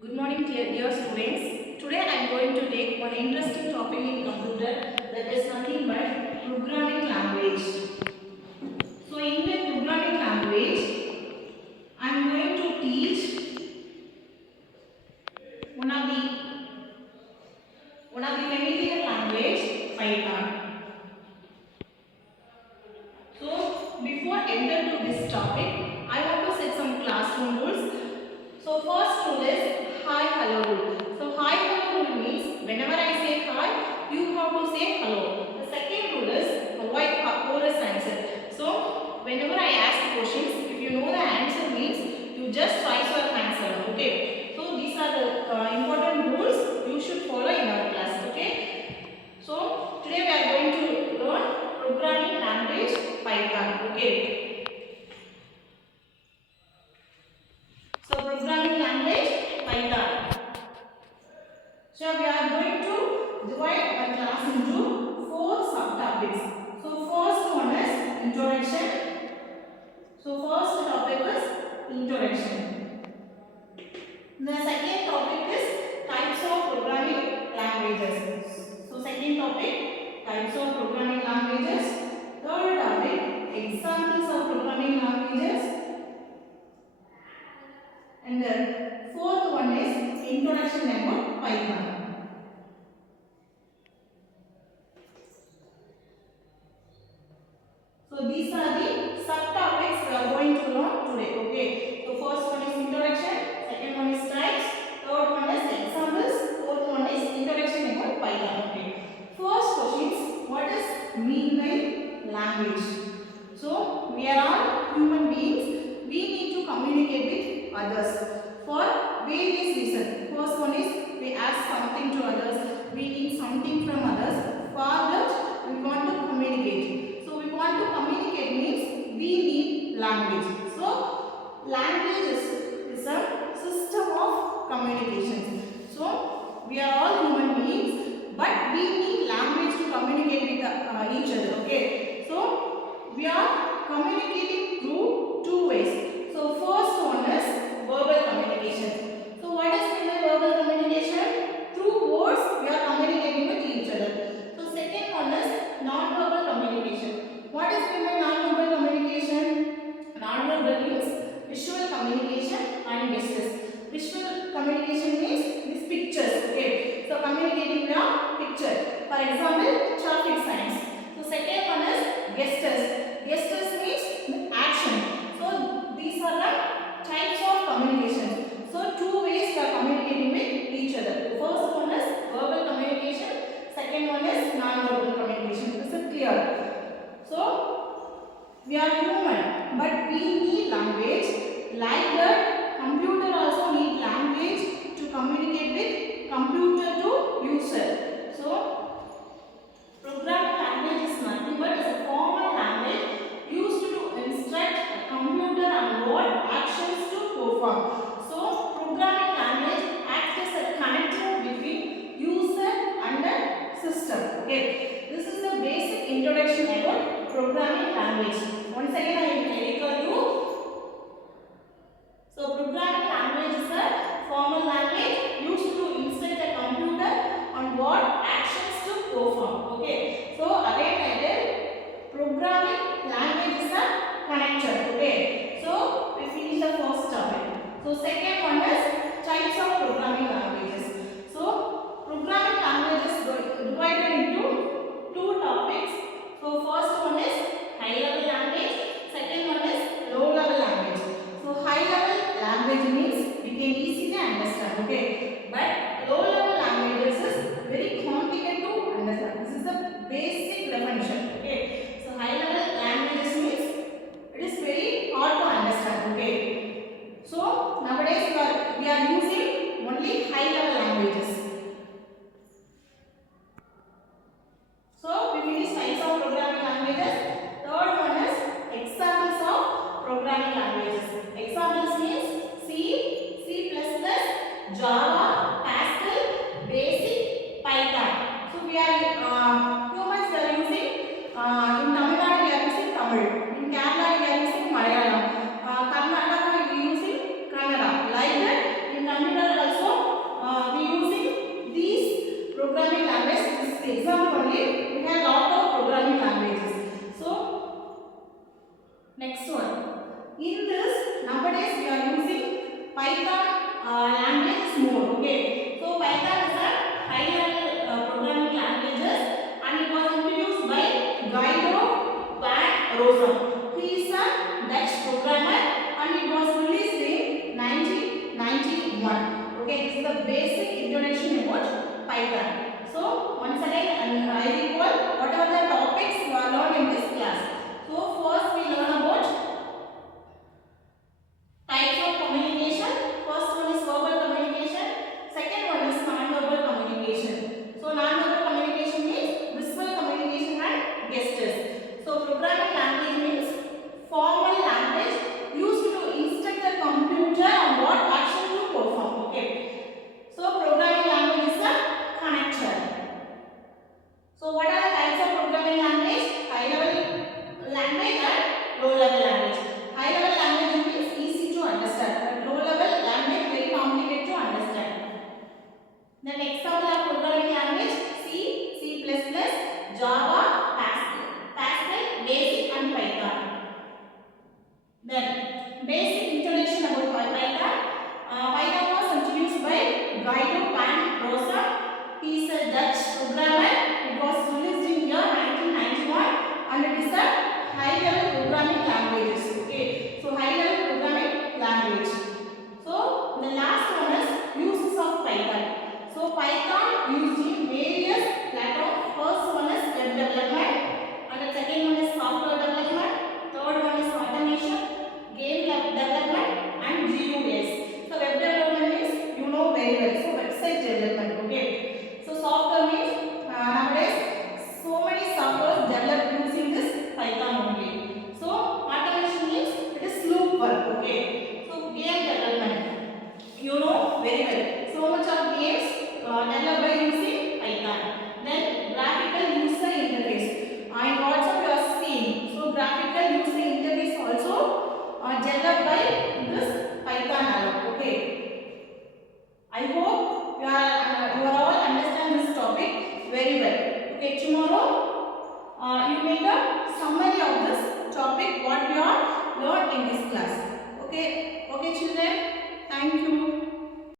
Good morning, dear students. Today I am going to take one interesting topic in computer, that is nothing but programming language. So in the programming language, I am going to teach one of the familiar language, Python. So before enter to this topic, I want to set some classroom rules. So first rule is hi hello rule. So hi hello rule means whenever I say hi, you have to say hello. The second rule is avoid chorus answer. So whenever I ask questions, if you know the answer means you just raise your answer. Okay. So these are the important rules you should follow in our class. Okay. So today we are going to learn programming language Python. Okay. So programming language Python. So we are going to divide our class into 4 subtopics. So first one is introduction. So first topic is introduction. The second topic is types of programming languages. So second topic, types of programming languages. Third topic, examples of programming languages. And the fourth one is introduction about Python. So these are the subtopics we are going to learn today. Okay. So first one is introduction, second one is types, third one is examples, fourth one is introduction about Python. Okay. First questions, what is mean by language? So we are all human beings. We need to communicate with others for various reasons. First one is we ask something to others, we need something from others. For that we want to communicate. So we want to communicate means we need language. So language is a system of communication. So we are all human beings, but we need language to communicate with each other. Okay. So we are communicating through two ways. So first one is verbal communication. So what is meant by verbal communication? Through words we are communicating with each other. So second one is non-verbal communication. What is meant by non-verbal communication? Non-verbal means visual communication and gestures. Visual communication means these pictures. Okay. So communicating via picture. For example, traffic signs. So second one is gestures. Gestures means action. So these are the types of communication. So two ways we are communicating with each other. First one is verbal communication. Second one is non-verbal communication. This is clear. So we are human, but we need language. Like that, computer also need language to communicate with computer to user. So programming language is nothing but is a formal language used to instruct a computer on what actions to perform. So programming language acts as a connector between user and the system. Okay. This is the basic introduction about programming language. Once again I will tell you. So programming language is a formal language used to instruct a computer on what actions to perform. Okay. So again I will programming language is a connector. Okay. So we finish the first topic. So second one is types of programming languages. So programming languages divided into two topics. So first one is high level language, second one is low level language. So high level language means we can easily understand. Okay. But low level languages is very complicated to understand. This is the basic definition. Okay. So high level languages means it is very hard to understand. Okay. So nowadays Python language is more. Okay, so Python is a high level programming languages, and it was introduced by Guido van Rossum. He is a Dutch programmer, and it was released in 1991. Okay, this is the basic introduction about Python. So once again, I recall what are the topics you are learned in this class. So first we learn about types of communication. First one is verbal communication. Second one is non-verbal communication. So non-verbal communication means visual communication and gestures. So programming language means formal language used to instruct the computer on what action to perform. Okay. So programming language is a connector. So what are the types of programming language? High level language and low level language. High level language means easy to understand, but low level language very complicated to understand. Then example of programming language: C, C++, Java, Pascal, Basic and Python. Then basic introduction about Python. Python was introduced by Guido van Rossum. He is a Dutch programmer. It was released in year 1991, and it is a high level programming languages. Okay, so high level programming language. So the last one is uses of Python. So Python used in various platforms. First one is web development, and the second one is software development. Third one is automation, game development, and GUIs. So web development is, you know very well. So website development. Okay. So software means nowadays so many softwares developed using this Python only. So automation means it is loop work. Okay. So game development, you know very well. So much of games developed by using Python. Then graphical user interface. And WhatsApp you are seeing. So graphical user interface also developed by this Python alone. Okay. I hope you are all understand this topic very well. Okay, tomorrow you make a summary of this topic what we are learned in this class. Okay, okay children, thank you.